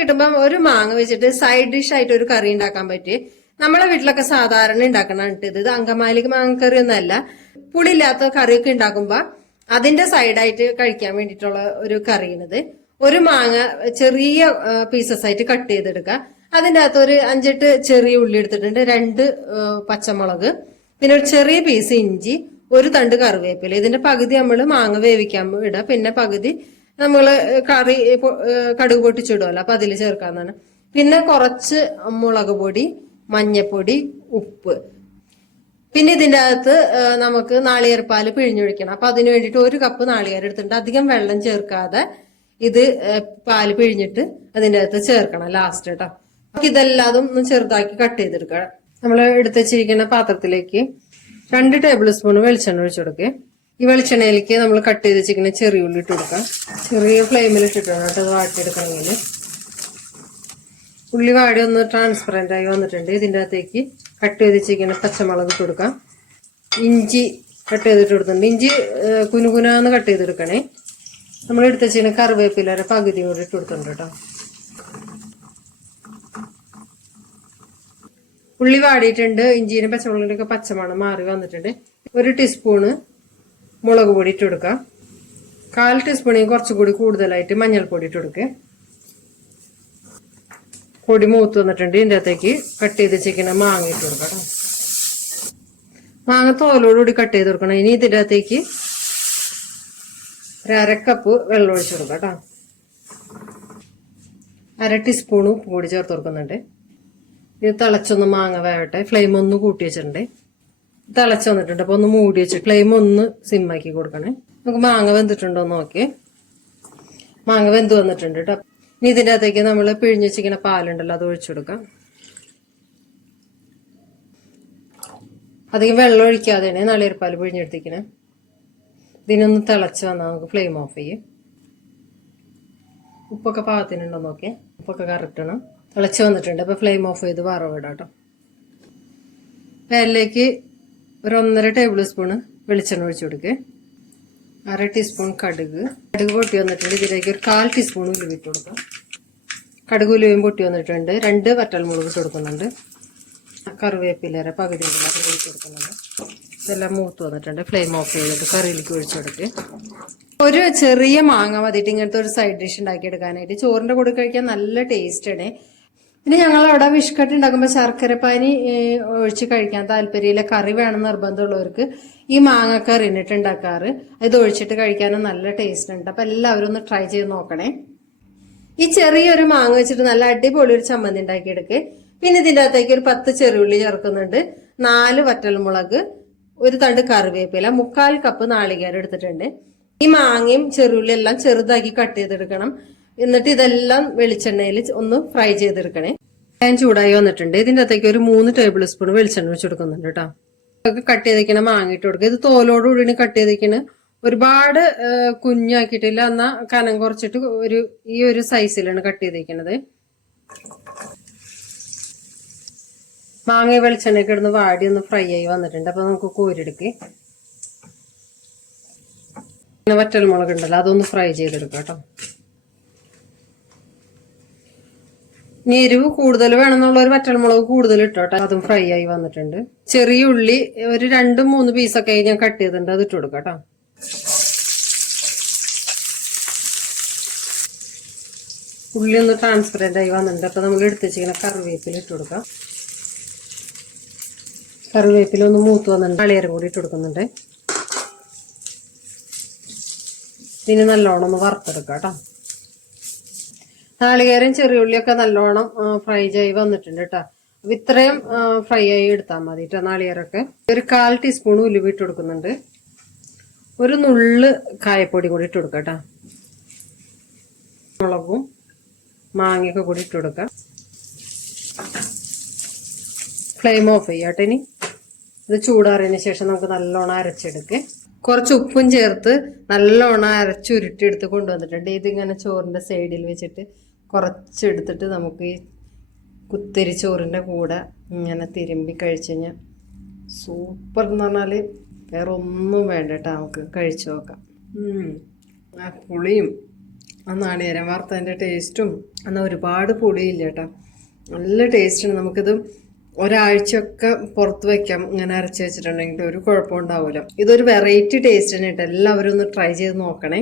കിട്ടുമ്പോൾ ഒരു മാങ്ങ വെച്ചിട്ട് സൈഡ് ഡിഷ് ആയിട്ട് ഒരു കറി ഉണ്ടാക്കാൻ പറ്റി നമ്മളെ വീട്ടിലൊക്കെ സാധാരണ ഉണ്ടാക്കണം ഇത് ഇത് അങ്കമാലിക്ക് മാങ്ങക്കറി ഒന്നല്ല പുളിയില്ലാത്ത കറിയൊക്കെ ഉണ്ടാക്കുമ്പോൾ അതിന്റെ സൈഡായിട്ട് കഴിക്കാൻ വേണ്ടിയിട്ടുള്ള ഒരു കറിയാണിത്. ഒരു മാങ്ങ ചെറിയ പീസസ് ആയിട്ട് കട്ട് ചെയ്തെടുക്കുക. അതിന്റെ അകത്ത് ഒരു അഞ്ചെട്ട് ചെറിയ ഉള്ളി എടുത്തിട്ടുണ്ട്. രണ്ട് പച്ചമുളക്. പിന്നെ ഒരു ചെറിയ പീസ് ഇഞ്ചി ഒരു തണ്ട് കറിവേപ്പില. ഇതിന്റെ പകുതി നമ്മൾ മാങ്ങ വേവിക്കാൻ ഇടുക. പിന്നെ പകുതി നമ്മൾ കറി കടുക് പൊട്ടിച്ചിടുമല്ലോ അപ്പൊ അതിൽ ചേർക്കാന്നാണ്. പിന്നെ കുറച്ച് മുളക് പൊടി മഞ്ഞപ്പൊടി ഉപ്പ്. പിന്നെ ഇതിന്റെ അകത്ത് നമുക്ക് നാളികേർപ്പാൽ പിഴിഞ്ഞൊഴിക്കണം. അപ്പൊ അതിന് വേണ്ടിയിട്ട് ഒരു കപ്പ് നാളികേരം എടുത്തിട്ടുണ്ട്. അധികം വെള്ളം ചേർക്കാതെ ഇത് പാൽ പിഴിഞ്ഞിട്ട് അതിന്റെ അകത്ത് ചേർക്കണം ലാസ്റ്റ് കേട്ടോ അപ്പൊ ഇതെല്ലാതും ഒന്ന് ചെറുതാക്കി കട്ട് ചെയ്തെടുക്കുക. നമ്മൾ എടുത്ത് വെച്ചിരിക്കുന്ന പാത്രത്തിലേക്ക് രണ്ട് ടേബിൾ സ്പൂൺ വെളിച്ചെണ്ണ ഒഴിച്ചു കൊടുക്കുക ഈ വെളിച്ചെണ്ണയിലേക്ക് നമ്മൾ കട്ട് ചെയ്ത് വെച്ചിരിക്കുന്ന ചെറിയ ഉള്ളി ഇട്ട് കൊടുക്കാം. ചെറിയ ഫ്ലെയിമിൽ ഇട്ടിട്ട് വേണം കേട്ടോ അത് വാട്ടിയെടുക്കണമെങ്കിൽ. ഉള്ളി വാടി ഒന്ന് ട്രാൻസ്പെറന്റ് ആയി വന്നിട്ടുണ്ട്. ഇതിന്റെ അകത്തേക്ക് കട്ട് ചെയ്ത് വെച്ചിരിക്കുന്ന പച്ചമുളക് ഇട്ട് കൊടുക്കാം. ഇഞ്ചി കട്ട് ചെയ്തിട്ട് കൊടുത്തിട്ടുണ്ട്. ഇഞ്ചി കുനുകുനാന്ന് കട്ട് ചെയ്തെടുക്കണേ നമ്മൾ എടുത്ത് വെച്ചിരിക്കുന്ന കറിവേപ്പിലയുടെ പകുതി കൂടി ഇട്ട് കൊടുത്തിട്ടുണ്ട് കേട്ടോ. ഉള്ളി വാടിയിട്ടുണ്ട്. ഇഞ്ചിനും പച്ചമുളകിന്റെ ഒക്കെ പച്ചമണം മാറി വന്നിട്ടുണ്ട്. ഒരു ടീസ്പൂണ് മുളക് പൊടി ഇട്ട് കൊടുക്കാം. കാൽ ടീസ്പൂണിൽ കുറച്ചുകൂടി കൂടുതലായിട്ട് മഞ്ഞൾപ്പൊടി ഇട്ട് കൊടുക്കുക പൊടി മൂത്ത് വന്നിട്ടുണ്ട്. ഇതിന്റെ അകത്തേക്ക് കട്ട് ചെയ്ത് വെച്ചിരിക്കുന്ന മാങ്ങ ഇട്ട് കൊടുക്കാം കേട്ടോ മാങ്ങ തോലോടുകൂടി കട്ട് ചെയ്ത് കൊടുക്കണം. ഇനി ഇതിന്റെ അകത്തേക്ക് ഒരു കപ്പ് വെള്ളം ഒഴിച്ച് കൊടുക്കാം കേട്ടോ അര ടീസ്പൂൺ ഉപ്പ് കൂടി ചേർത്ത് കൊടുക്കുന്നുണ്ട്. ഇത് തിളച്ചൊന്ന് മാങ്ങ വേവട്ടെ. ഫ്ലെയിം ഒന്ന് കൂട്ടി വെച്ചിട്ടുണ്ട്. തിളച്ച് വന്നിട്ടുണ്ട്. അപ്പൊ ഒന്ന് മൂടി വെച്ച് ഫ്ലെയിം ഒന്ന് സിമ്മാക്കി കൊടുക്കണേ. നമുക്ക് മാങ്ങ വെന്തിട്ടുണ്ടോ നോക്കി മാങ്ങ വെന്ത് വന്നിട്ടുണ്ട് കേട്ടോ ഇനി ഇതിന്റെ അകത്തേക്ക് നമ്മൾ പിഴിഞ്ഞ് വെച്ചിരിക്കുന്ന പാലുണ്ടല്ലോ അത് ഒഴിച്ചു കൊടുക്കാം. അധികം വെള്ളം ഒഴിക്കാതെയാണ് നളിയർപ്പാൽ പിഴിഞ്ഞെടുത്തിക്കണേ ഇതിനൊന്ന് തിളച്ച് വന്നാൽ നമുക്ക് ഫ്ലെയിം ഓഫ് ചെയ്യും. ഉപ്പൊക്കെ പാകത്തിനുണ്ടോ നോക്കിയേ. ഉപ്പൊക്കെ കറക്റ്റണം തിളച്ച് വന്നിട്ടുണ്ട്. അപ്പൊ ഫ്ലെയിം ഓഫ് ചെയ്ത് വറവ് ഇടാം കേട്ടോ അതിലേക്ക് ഒരു ഒന്നര ടേബിൾ സ്പൂണ് വെളിച്ചെണ്ണ ഒഴിച്ചു കൊടുക്കുക അര ടീസ്പൂൺ കടുക്. കടുക് പൊട്ടി വന്നിട്ടുണ്ട്. ഇതിലേക്ക് ഒരു കാൽ ടീസ്പൂൺ ഉലുവ ഇട്ട് കൊടുക്കാം. കടുക് ഉലുവയും പൊട്ടി വന്നിട്ടുണ്ട്. രണ്ട് വറ്റൽമുളക് ഇട്ട് കൊടുക്കുന്നുണ്ട്. കറിവേപ്പിലര പകുതി ഒഴിച്ചു കൊടുക്കുന്നുണ്ട്. ഇതെല്ലാം മൂത്ത് വന്നിട്ടുണ്ട്. ഫ്ലെയിം ഓഫ് ചെയ്തിട്ട് കറിയിലേക്ക് ഒഴിച്ചു കൊടുക്കുക ഒരു ചെറിയ മാങ്ങ മതിയിട്ട് ഇങ്ങനത്തെ ഒരു സൈഡ് ഡിഷ് ഉണ്ടാക്കി എടുക്കാനായിട്ട് ചോറിന്റെ കൂടെ കഴിക്കാൻ നല്ല ടേസ്റ്റ് ആണ്. പിന്നെ ഞങ്ങൾ അവിടെ വിഷ്കട്ട് ഉണ്ടാക്കുമ്പോൾ ശർക്കരപ്പാനി പാനി ഒഴിച്ച് കഴിക്കാൻ താല്പര്യമില്ല. കറി വേണം നിർബന്ധമുള്ളവർക്ക് ഈ മാങ്ങക്കറി ഇന്നിട്ട് ഉണ്ടാക്കാറ്. ഇത് ഒഴിച്ചിട്ട് കഴിക്കാനും നല്ല ടേസ്റ്റ് ഉണ്ട്. അപ്പൊ എല്ലാവരും ഒന്ന് ട്രൈ ചെയ്ത് നോക്കണേ. ഈ ചെറിയൊരു മാങ്ങ വെച്ചിട്ട് നല്ല അടിപൊളി ഒരു ചമ്മന്തി ഉണ്ടാക്കിയെടുക്ക്. പിന്നെ ഇതിന്റെ അകത്തേക്ക് ഒരു പത്ത് ചെറുള്ളി ചേർക്കുന്നുണ്ട്. നാല് വറ്റൽമുളക് ഒരു തണ്ട് കറിവേപ്പില മുക്കാൽ കപ്പ് നാളികേരം എടുത്തിട്ടുണ്ട്. ഈ മാങ്ങയും ചെറുള്ളി എല്ലാം ചെറുതാക്കി കട്ട് ചെയ്തെടുക്കണം. എന്നിട്ട് ഇതെല്ലാം വെളിച്ചെണ്ണയിൽ ഒന്ന് ഫ്രൈ ചെയ്തെടുക്കണേ. ഞാൻ ചൂടായി വന്നിട്ടുണ്ട്. ഇതിന്റെ അകത്തേക്ക് ഒരു മൂന്ന് ടേബിൾ സ്പൂൺ വെളിച്ചെണ്ണ വെച്ച് കൊടുക്കുന്നുണ്ട് കേട്ടോ. ഇതൊക്കെ കട്ട് ചെയ്തേക്കണ മാങ്ങിട്ട് കൊടുക്കുക. ഇത് തോലോടുകൂടി കട്ട് ചെയ്തിരിക്കണ ഒരുപാട് കുഞ്ഞാക്കിയിട്ടില്ല. എന്നാ കനം കുറച്ചിട്ട് ഒരു ഈ ഒരു സൈസിലാണ് കട്ട് ചെയ്തിരിക്കണത് മാങ്ങ വെളിച്ചെണ്ണയൊക്കെ ഇടുന്ന് വാടി ഒന്ന് ഫ്രൈ ആയി വന്നിട്ടുണ്ട്. അപ്പൊ നമുക്ക് കോരിയെടുക്ക്. പിന്നെ വറ്റൽമുളക് ഉണ്ടല്ലോ അതൊന്ന് ഫ്രൈ ചെയ്തെടുക്കാം കേട്ടോ. എരിവ് കൂടുതൽ വേണമെന്നുള്ള ഒരു വറ്റൽമുളക് കൂടുതൽ ഇട്ടോട്ടെ അതും ഫ്രൈ ആയി വന്നിട്ടുണ്ട്. ചെറിയ ഉള്ളി ഒരു രണ്ട് മൂന്ന് പീസൊക്കെ ഞാൻ കട്ട് ചെയ്തിട്ടുണ്ട്. അത് ഇട്ട് കൊടുക്കാം ഉള്ളി ഒന്ന് ട്രാൻസ്പെറന്റ് ആയി വന്നിട്ടുണ്ട്. അപ്പൊ നമ്മൾ എടുത്ത് വെച്ചിരിക്കുന്ന കറിവേപ്പില ഇട്ട് കൊടുക്കാം. കറിവേപ്പില ഒന്ന് മൂത്ത് വന്നിട്ടുണ്ട്. കളിയരം കൂടി ഇട്ട് കൊടുക്കുന്നുണ്ട്. ഇനി നല്ലോണം ഒന്ന് വറുത്തെടുക്കാം കേട്ടോ നാളികേരം ചെറിയുള്ളിയൊക്കെ നല്ലോണം ഫ്രൈ ചെയ്ത് വന്നിട്ടുണ്ട് കേട്ടോ അപ്പൊ ഇത്രയും ഫ്രൈ ആയി എടുത്താൽ മതി കേട്ടോ നാളികേരമൊക്കെ. ഒരു കാൽ ടീസ്പൂൺ ഉലുവ ഇട്ട് കൊടുക്കുന്നുണ്ട്. ഒരു നുള്ള് കായപ്പൊടി കൂടി ഇട്ട് കൊടുക്കാം കേട്ടോ മുളകും മാങ്ങയൊക്കെ കൂടി ഇട്ട് കൊടുക്കാം. ഫ്ലെയിം ഓഫ് ചെയ്യാട്ടെ ഇനി. ഇത് ചൂടാറിയതിന് ശേഷം നമുക്ക് നല്ലോണം അരച്ചെടുക്ക്. കുറച്ച് ഉപ്പും ചേർത്ത് നല്ലോണം അരച്ചുരുട്ടിയെടുത്ത് കൊണ്ടുവന്നിട്ടുണ്ട്. ഇതിങ്ങനെ ചോറിന്റെ സൈഡിൽ വെച്ചിട്ട് കുറച്ചെടുത്തിട്ട് നമുക്ക് ഈ കുത്തിരി ചോറിന്റെ കൂടെ ഇങ്ങനെ തിരുമ്പി കഴിച്ചു കഴിഞ്ഞാൽ സൂപ്പർ എന്ന് പറഞ്ഞാൽ വേറെ ഒന്നും വേണ്ട കേട്ടോ നമുക്ക് കഴിച്ചു നോക്കാം. ആ പുളിയും ആ നാളികേരം വാർത്തേന്റെ ടേസ്റ്റും എന്നാൽ ഒരുപാട് പുളിയില്ല കേട്ടോ. നല്ല ടേസ്റ്റാണ് നമുക്കിത് ഒരാഴ്ചയൊക്കെ പുറത്ത് വെക്കാം. ഇങ്ങനെ അരച്ച് വെച്ചിട്ടുണ്ടെങ്കിൽ ഒരു കുഴപ്പമുണ്ടാവില്ല ഇതൊരു വെറൈറ്റി ടേസ്റ്റ് തന്നെ കേട്ടോ. എല്ലാവരും ഒന്ന് ട്രൈ ചെയ്ത് നോക്കണേ.